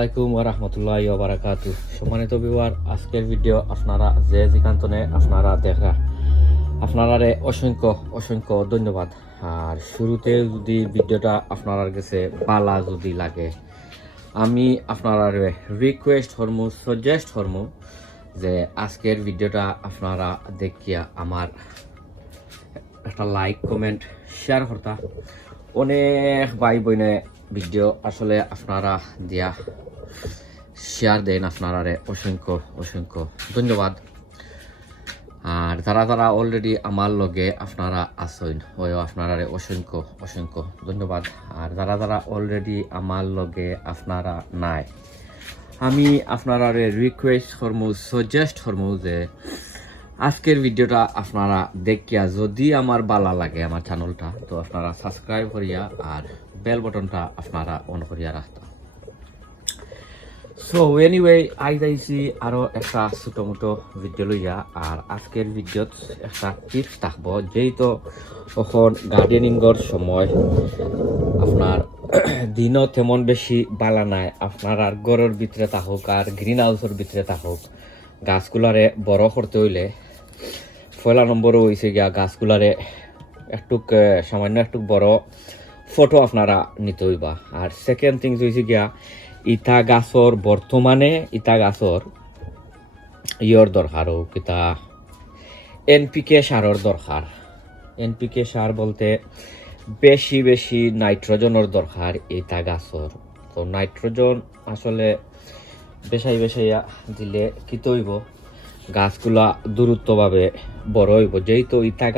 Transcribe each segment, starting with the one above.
আলাইকুম ওয়া রাহমাতুল্লাহি ওয়া বারাকাতুহু। সম্মানিত ভিউয়ার, আজকের ভিডিও আপনারা যে যেখানে আপনারা দেখা আপনারারে অসংখ্য ধন্যবাদ। আর শুরুতে যদি ভিডিওটা আপনার কাছে ভালো যদি লাগে, আমি আপনারা রিকোয়েস্ট করমু, সাজেস্ট করমু যে আজকের ভিডিওটা আপনারা দেখিয়া আমার একটা লাইক কমেন্ট শেয়ার করতা। অনেক ভাই বোনে ভিডিও আসলে আপনারা দিয়া শেয়ার দেন, আপনারা অসংখ্য ধন্যবাদ। আর যারা অলরেডি আমার লগে আপনারা আসেন ওই আপনারা অসংখ্য ধন্যবাদ। আর যারা অলরেডি আমার লগে আপনারা নাই, আমি আপনারা রিকোয়েস্ট করমু, সাজেস্ট করমু যে আজকের ভিডিওটা আপনারা দেখিয়া যদি আমার ভালো লাগে আমার চ্যানেলটা, তো আপনারা সাবস্ক্রাইব করিয়া আর বেল বটনটা আপনারা অন করিয়া রাখতা। সো এনিওয়ে আইছি আরো একটা ছোট মোটো ভিডিও লইয়া। আর আজকের ভিডিওত একটা টিপস থাকবো, যেহেতু এখন গার্ডেনিংয়ের সময় আপনার দিনও তেমন বেশি বালা নাই, আপনার আর ঘরের ভিতরে থাকুক আর গ্রিন হাউসের ভিতরে থাকুক, গাছগুলারে বড় করতে হইলে পয়লা নম্বরও হয়েছে গিয়া গাছগুলারে সামান্য একটু বড় ফটো আপনারা নিতে হইবা। আর সেকেন্ড থিংস হয়েছে গিয়া ইটা গাছর বর্তমানে ইটা গাছর ইয়র দরকার ও কিতা এনপিকে সারর দরকার। এনপিকে সার বলতে বেশি নাইট্রোজেনের দরকার ইটা গাছর। তো নাইট্রোজেন আসলে বেশাইয়া দিলে কি হইব, গাছগুলা দ্রুতভাবে বড় হইব। যেহেতু ইটা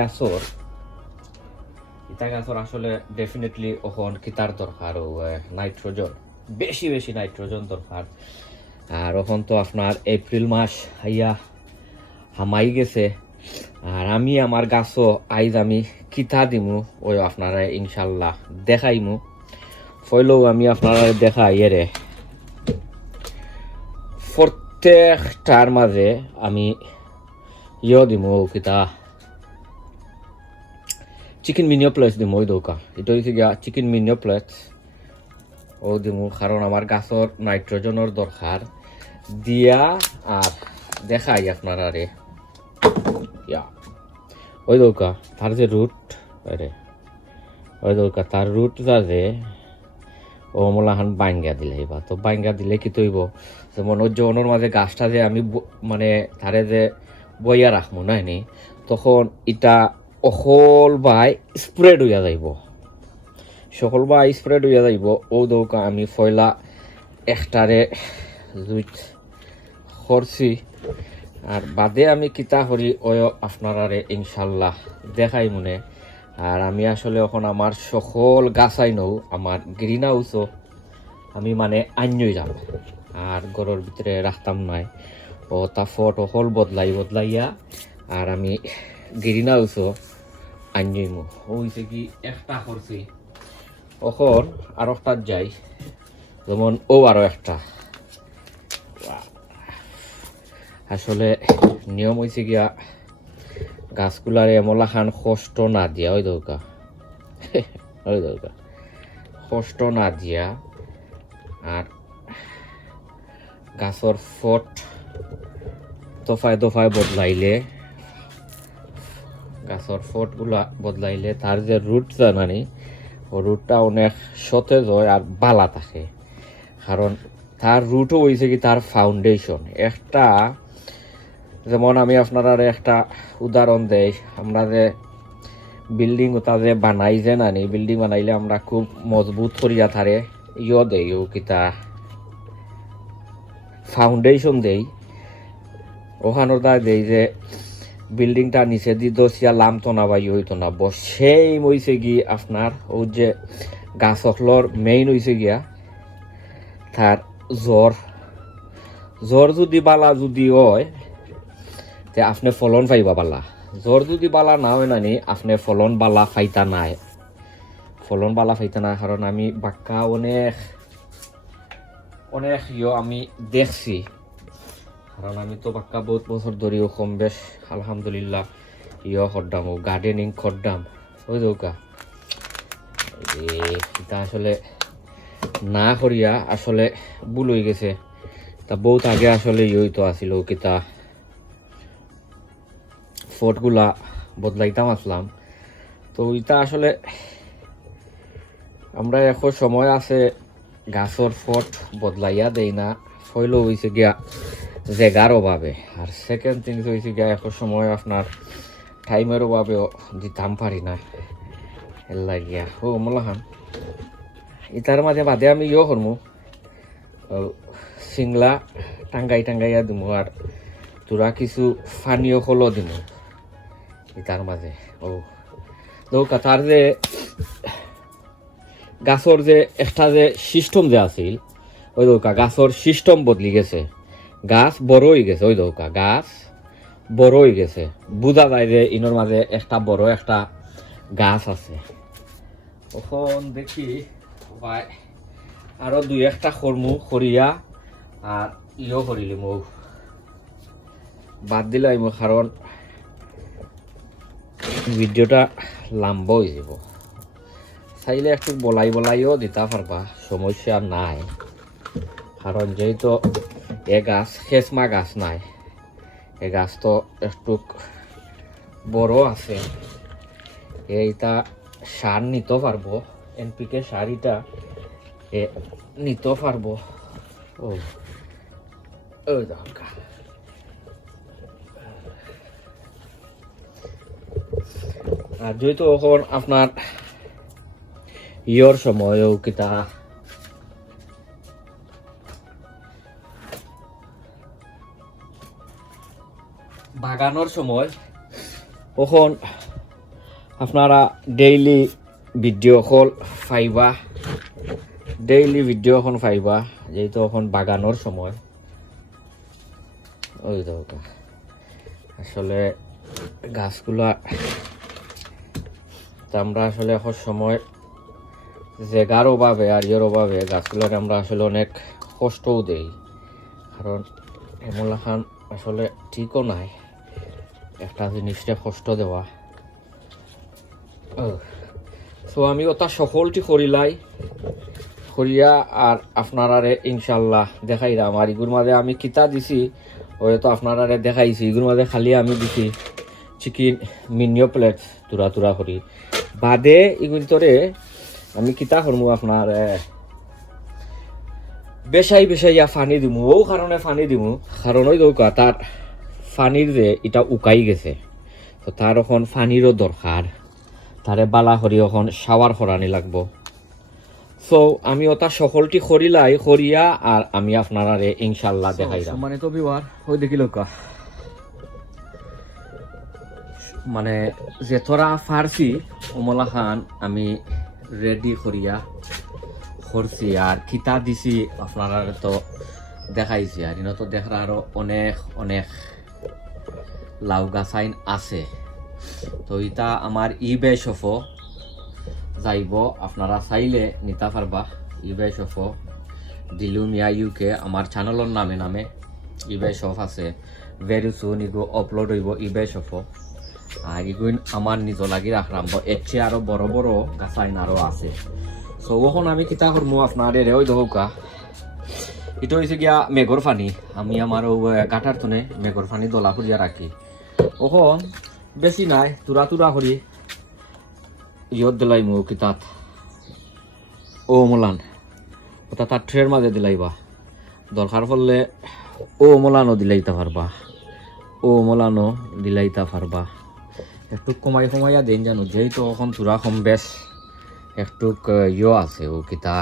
গাছর আসলে ডেফিনেটলি ওখান কিতার দরকার ও নাইট্রোজেন, বেশি নাইট্রোজেন দরকার। আর ওখান তো আপনার এপ্রিল মাস হাইয়া হামাই গেছে। আর আমি আমার গাছও আইজ আমি কিতা দিমু ওই আপনারা ইনশাল্লাহ দেখাইমু। ফইলেও আমি আপনারা দেখাই এরে প্রত্যেকটার মাঝে আমি দিমু কিতা চিকেন মিনিও প্লেটস দিমু। ওই দৌকা এটা হয়েছে গিয়া চিকেন মিনিও প্লেটস ও দিমু, কারণ আমার গাছর নাইট্রোজেনের দরকার দিয়া। আর দেখাই আপনারা রে ওই দৌকা তার যে রুট ওই দৌকা তার রুট যে ও মোলাহান বাইঙ্গা দিলে বা তো বাইঙ্গা দিলে কি তৈব, যেমন ওর জনের মাঝে গাছটা যে আমি মানে তারে যে বইয়া রাখবো নাইনি, তখন এটা অকল বাই স্প্রেড হইয়া যাইব, সকল বাই স্প্রেড হইয়া যাইব। ও দৌকা আমি ফয়লা একটারে জুইট করছি। আর বাদে আমি কিতা করি ওই আপনারারে ইনশাল্লাহ দেখাই মনে। আর আমি আসলে এখন আমার সকল গাছাই নৌ আমার গ্রিন হাউসও আমি মানে আইনই যাব, আর ঘরের ভিতরে রাখতাম নাই। ও তা ফটো হল বদলাইয়া আর আমি গ্রিন হাউসও আইনইমু। হইছে কি একটা করছি, এখন আর একটা যাই, যেমন ও আরো একটা। আসলে নিয়ম হয়েছে গিয়া গাছগুলারে এমলাখান কষ্ট না দিয়া ওই দরকার কষ্ট না দিয়া আর গাছর ফট দফায় বদলাইলে, গাছর ফটগুলা বদলাইলে তার যে রুট জানানি ও রুটটা অনেক সতেজ হয় আর বালা থাকে। কারণ তার রুটও হয়েছে কি তার ফাউন্ডেশন একটা। যেমন আমি আপনারা একটা উদাহরণ দেই, আমরা যে বিল্ডিং ওটা যে বানাই যে নানি, বিল্ডিং বানাইলে আমরা খুব মজবুত করিয়া থারে দেই ও কিতা ফাউন্ডেশন দেই। ওখানোর দা দেই যে বিল্ডিংটা নিচে দি দোষিয়া লামতো না বা হইতো না সেই হইছে গি আপনার ও যে গাছকলর মেইন হইছে গিয়া তার জ্বর যদি বালা যদি হয় তে আপনি ফলন পাইবা বালা। জ্বর যদি বালা না হয় নানি আপনি ফলন বালা পাইতা নাই, কারণ আমি বাক্কা অনেক আমি দেখছি। কারণ আমি তো বাক্কা বহুত বছর ধরেও কম বেশ আলহামদুলিল্লাহ করতাম ও গার্ডেনিং করতাম। ওই দৌকা এটা আসলে না করিয়া আসলে ভুল হয়ে গেছে। তা বহুত আগে আসলে তো আসিল কিতা ফটগুলা বদলাইতাম আসলাম। তো ইটা আসলে আমরা এখন সময় আছে গাছর ফট বদলাইয়া দেই না, ফইল হয়েছে গিয়া জেগার অভাবে। আর সেকেন্ড থিংস হয়েছে গিয়া এখন সময় আপনার টাইমের অভাবেও দিতাম পারি না, এর লাগিয়া ও মলাহান ইতার মাঝে বাদে আমি করমু সিংলা টাঙ্গাইয়া দিমু আর তোরা কিছু ফানিও খোলো দিমু ইতার মাঝে। ও তার যে গাছর যে একটা যে সিস্টেম যে আছিল ওই গাছর সিস্টেম বদলি গেছে, গাছ বড় হয়ে গেছে। ওই গাছ বড় হয়ে গেছে, বুঝা যায় যে ইনোর মাঝে একটা বড় একটা গাছ আছে। তখন দেখি আরো দুই একটা খরমু খরিয়া আর করিলি মৌ বাদ দিলাই মো, কারণ ভিডিওটা লম্বা হয়ে যাব। চাইলে একটু বলাইও দিতে পারবা, সমস্যা নাই। কারণ যেহেতু এ গাছ খেসমা গাছ নাই, এ গাছ তো একটু বড় আছে, এইটা সার নিতে পারবো, এনপিকে সার এটা নিতে পারবো। ও দরকার আর যেহেতু এখন আপনার সময় কিতা বাগানোর সময়, তখন আপনারা ডেইলি ভিডিও কল পাইবা, যেহেতু এখন বাগানোর সময়। ওই আসলে গাছগুলা আমরা আসলে এখন সময় জেগার অভাবে আর অভাবে গাছগুলোর আমরা আসলে অনেক কষ্টও দেই, কারণ এমন আসলে ঠিকও নাই একটা জিনিসটা কষ্ট দেওয়া। তো আমি ওটা সকলটি করিয়া আর আপনারারে ইনশাল্লাহ দেখাইলাম। আর এগুর মাঝে আমি কিতা দিছি হয়তো আপনারারে দেখাইছি, এগুর মাঝে খালি আমি দিছি চিকেন মিনিও প্লেট তুরা করি, বাদে এগুলি তোরে আমি কিতা করবো আপনার বেসাইয়া ফানি দিমু। ও কারণে ফানি দিমু কারণ ওই তার ফানির যে এটা উকাই গেছে, তো তার এখন ফানিরও দরকার, তারে বালা করি এখন শাওয়ার করানি লাগবো। সো আমি ওটা সকলটি করিয়া আর আমি আপনারা ইনশাল্লাহ দেখাই। মানে তো বিবার ওই দেখিল মানে যে তোরা ফার্সি ওমলা খান আমি রেডি করিয়া করছি আর খিতা দিছি আপনারা তো দেখাইছি। আর ইনো তো দেখার আরো অনেক লাউ গাছাইন আছে। তো এটা আমার ইবে শফ যাইব, আপনারা চাইলে নিতে পারবা। ইবে শফ দিলুমিয়া ইউকে আমার চ্যানেলের নামে ইবে শফ আছে, ভেরি সুন ইগো আপলোড হইব ইবে শফ। আর এগুলো আমার নিজ লাগি রাখলাম, এর চেয়ে আরো বড় গাছাইন আরো আছে। সো ওখন আমি কিতা করবো আপনার ওই দৌকা এটা হয়েছে গিয়া মেঘর ফানি, আমি আমার গাটার তনে মেঘর ফানি দলা করিয়া রাখি। ওখন বেশি নাই তুরা করি দিলাই মো কিতাত ও মোলান ওটা তার ট্রের মাঝে দিলাইবা, দরকার পড়লে ও মোলানো দিলাইতে পারবা, একটু কমাইয়া দেন জানো। যেহেতু এখন তুরা কম বেশ একটু আছে ও কিতা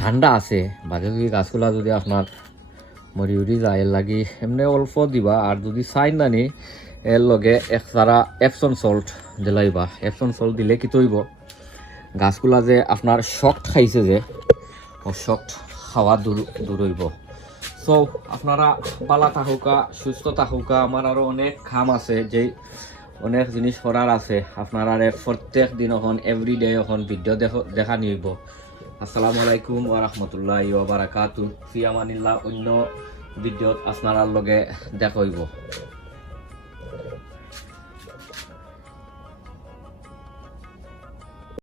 ঠান্ডা আছে, বাদে যদি গাছগুলা যদি আপনার মরি যায় এর লাগি এমনি অল্প দিবা। আর যদি চাই নানি এর লগে একসারা এপসন সল্ট দিলাইবা। এপসন সল্ট দিলে কি তৈব গাছগুলা যে আপনার শক্ত খাইছে যে ও শক্ত খাওয়া দূর হইব। সো আপনারা বালা থাকুকা সুস্থ থাকুকা, আমার আরো অনেক কাম আছে, যে অনেক জিনিস করার আছে। আপনারা প্রত্যেক দিন এখন এভরিডে এখন ভিডিও দেখা নিব। আসসালামু আলাইকুম ওয়া রাহমাতুল্লাহি ওয়া বারাকাতুহু। ফি আমানিল্লাহ। অন্য ভিডিওত আপনার লগে দেখা হইব।